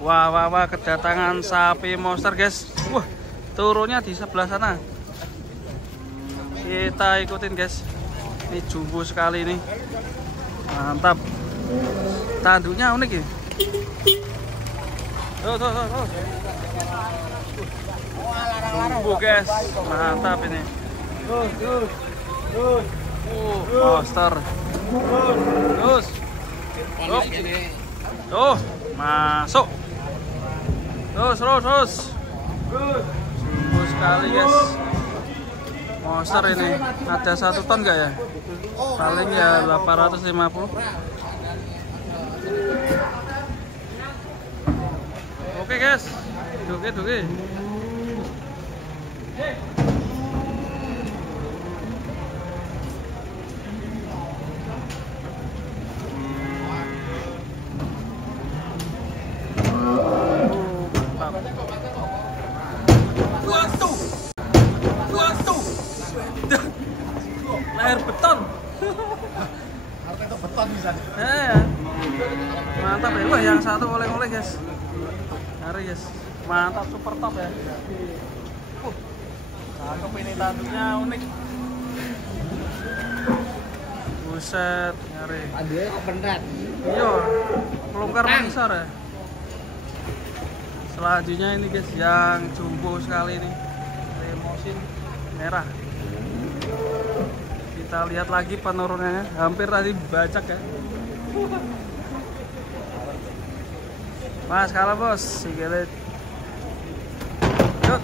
Wah, kedatangan sapi monster guys. Wah, turunnya di sebelah sana. Kita ikutin guys. Ini jumbo sekali ini. Mantap. Tanduknya unik ya. Tuh. Jumbo guys. Mantap ini. Monster. Terus. Tuh, masuk. Terus. Jumbo sekali guys. Monster ini. Ada 1 ton nggak ya? Paling ya 850. Oke guys. Duki. Leher beton. Itu beton bisa. Mantap ya. Wah, yang satu oleh-oleh guys. Hari guys. Mantap, super top ya. Cakep ini tanduknya unik. Buset, nyari. Ada kebenaran. Iya, pelongkar besar ya. Selanjutnya ini guys, yang jumbo sekali ini. Limosin merah. Kita lihat lagi penurunannya, hampir tadi bacak ya. Mas kalah bos, si gelet. Yuk.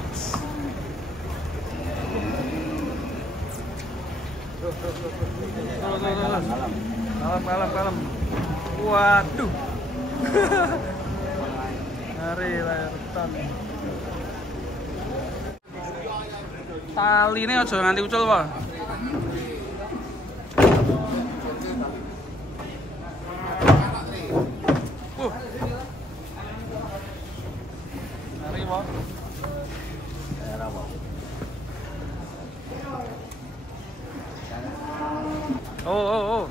Kalem. Waduh. Hari layar beton. Tali ini aja nganti ucul pak. Hari pak. Oh.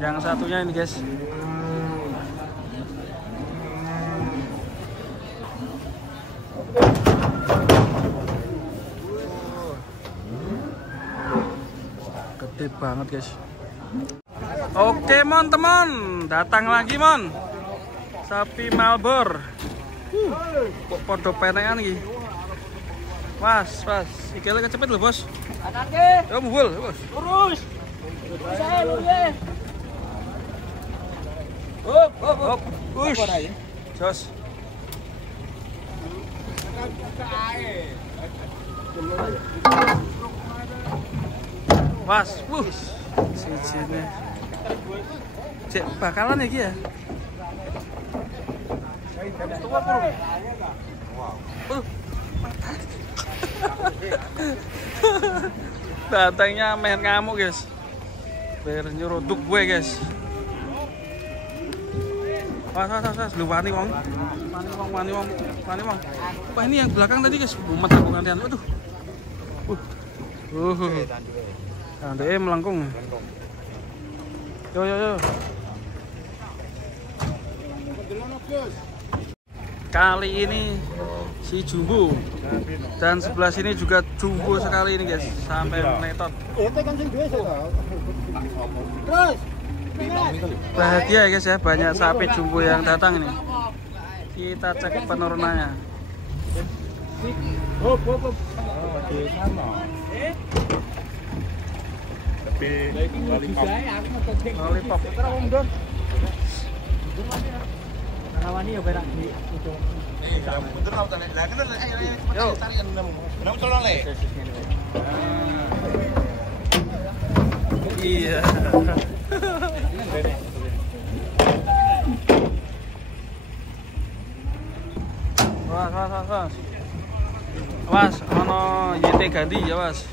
Yang satunya ini guys. Gede banget guys. Oke mon teman, datang lagi mon. Sapi Malbor. Kok podo penekan iki. Mas, ikile kecepet lho bos. Anake. Yo mbul, bos. Lurus. Lurus. Hop. Push. Jos. Was, sijine. Cek bakalan iki ya. Tua burung. Batangnya main ngamuk guys. Biar nyeruduk gue guys. Was, lu wani wong. Wah, ini yang belakang tadi guys, mumet aku gantian. Aduh. Tanduknya melengkung. Yo. Kali ini si jumbo. Dan sebelah sini juga jumbo sekali ini guys, sampai menetot. Bahagia ya guys ya, banyak sapi jumbo yang datang ini. Kita cek penurunannya. Lollipop. Iya. Was, ono YT ganti ya was.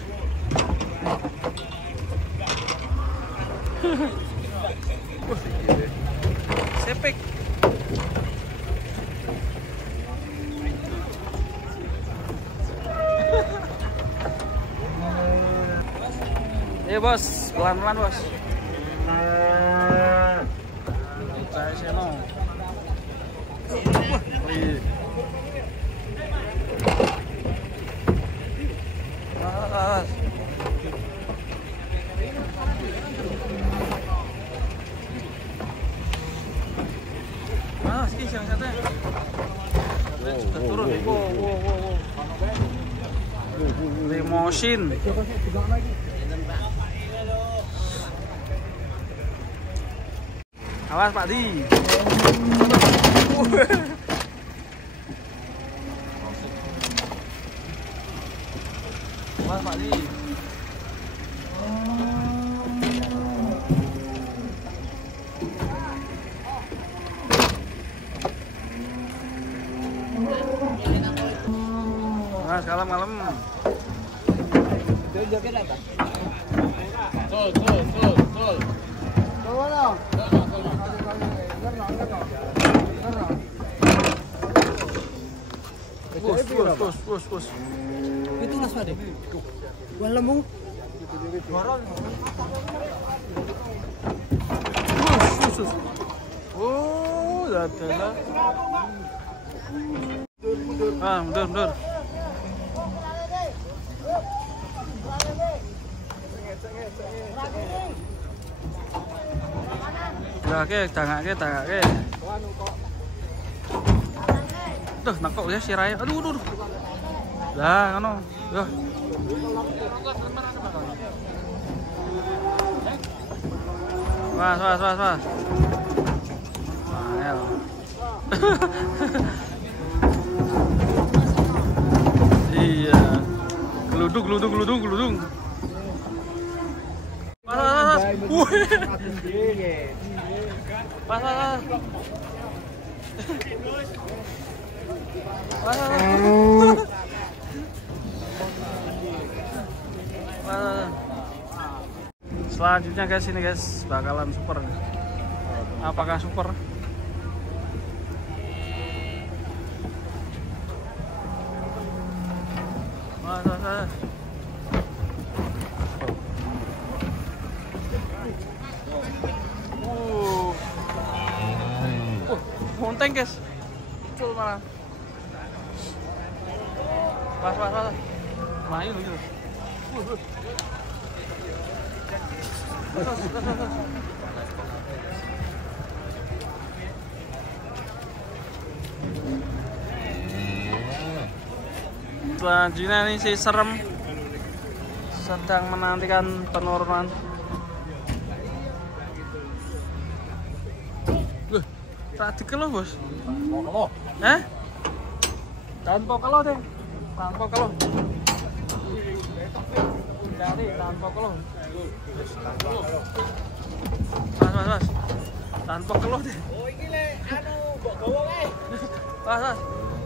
Sepik. Bos, pelan-pelan bos. Kayak seno. Wih. Mas. Mas, ini yang satunya. Sudah turun. Wow. Limosin. Awas Pak Di. Awas Pak Di. Mas, kalem. Joget apa? Tol. Bus. Itu Mas Pade. Gua lemu. Goron. Bus. Oh, adalah. Mundur. Dangake. Duh, nangkok ya sirai. Aduh. Lah, ngono. Yo. Mas. Mahal. Iya. Geludung. Mas. Mas. Selanjutnya guys, ini guys bakalan super. Apakah super? Mas. Monteng guys. Full malah. Pas. Main gitu. Selanjutnya nih si serem sedang menantikan penurunan. Tak dikelo bos. Tanpa kelo deh. Cari tanpa kelo. Mas. Tanpa kelo deh. Oh iki le anu mbok gowo kae.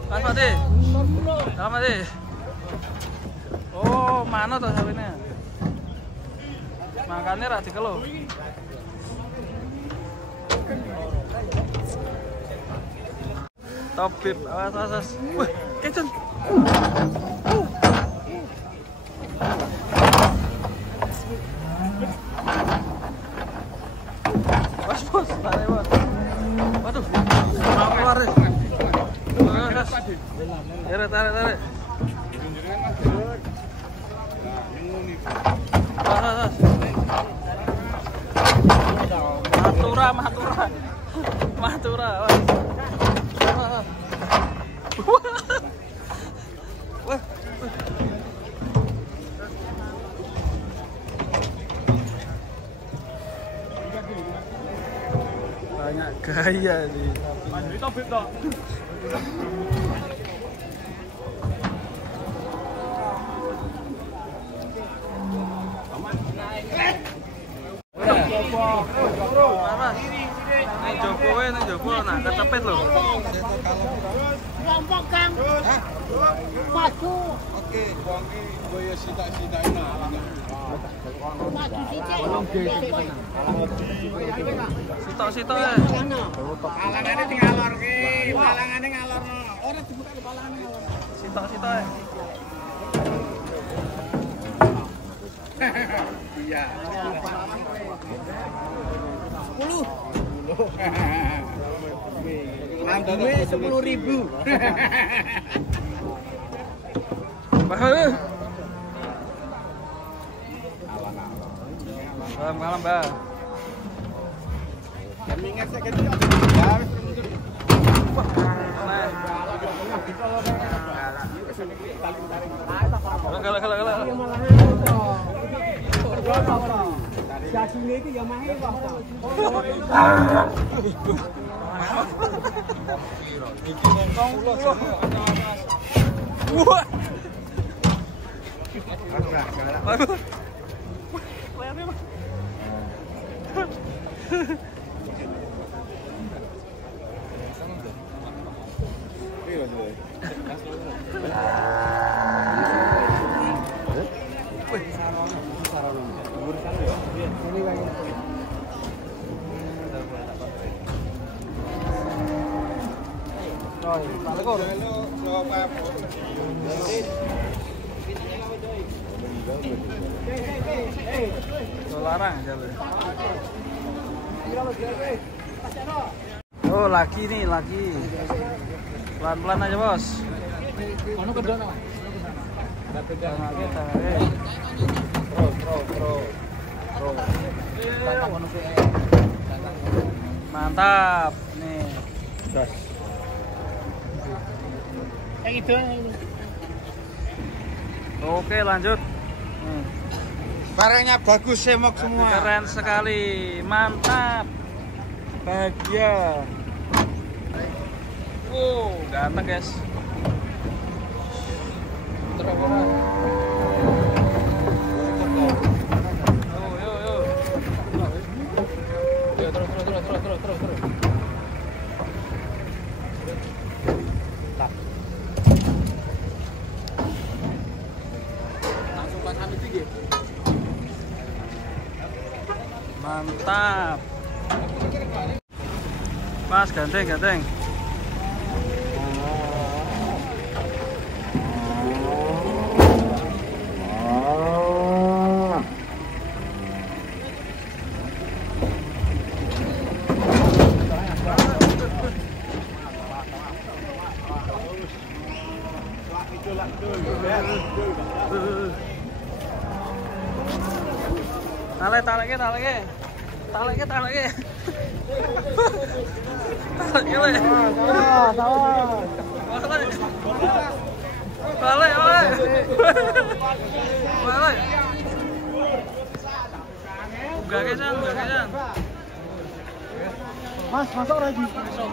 Mas Pak De. Sama De. Oh, mana tuh sapinya? Makanya ra dikelo. Top bib, awas. Wah, kecen. Bos, lewat. Waduh, mau keluar deh. Tarik. Matura. Wah. Banyak gaya nih. Ini Joko nak ketepet loh. Kelompok Kang. Maju. Oke, goyo sidak-sidain Maju sithik. Sitok ya. Palangane ngalorke, palangane ngalorno. Ora dibuka palangane ngalorno. Sitok ya. Iya. 10. Nambahnya 10.000. Malam, Mbak. Mingat saya gitu. Jadinya itu yang mahal larang jalur. Oh, lagi nih, lagi. Pelan-pelan aja, Bos. Ono kedono. Mantap nih. Yang itu. Oke, lanjut. Barangnya bagus, semok semua. Keren sekali, mantap. Bahagia. Wow, ganteng guys. Mantap. Pas, ganteng. Tarik. Buka kesan. Mas, masuk lagi. Masuk.